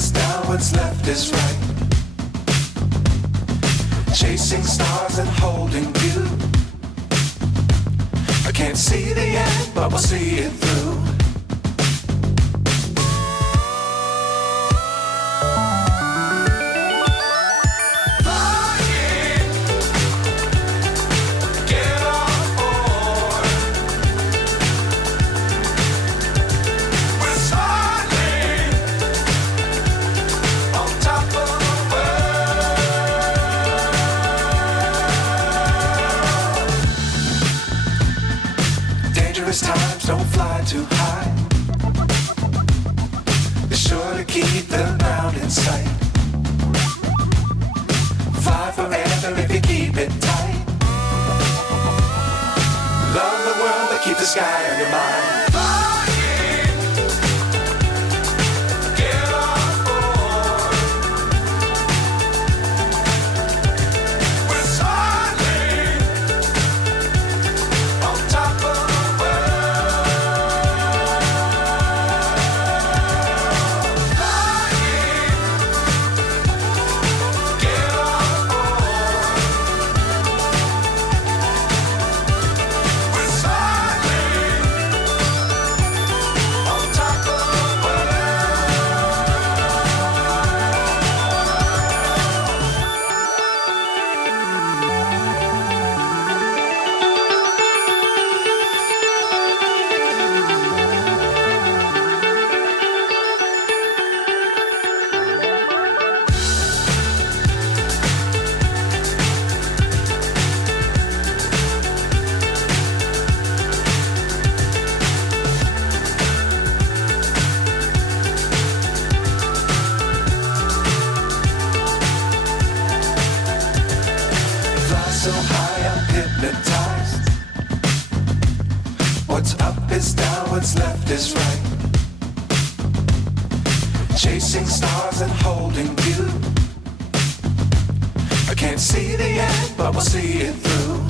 is down, what's left is right. Chasing stars and holding you. I can't see the end, but we'll see it through. Times don't fly too high. Be sure to keep the ground in sight. Fly forever if you keep it tight. Love the world but keep the sky on your mind. So high I'm hypnotized. What's up is down, what's left is right. Chasing stars and holding you. I can't see the end, but we'll see it through.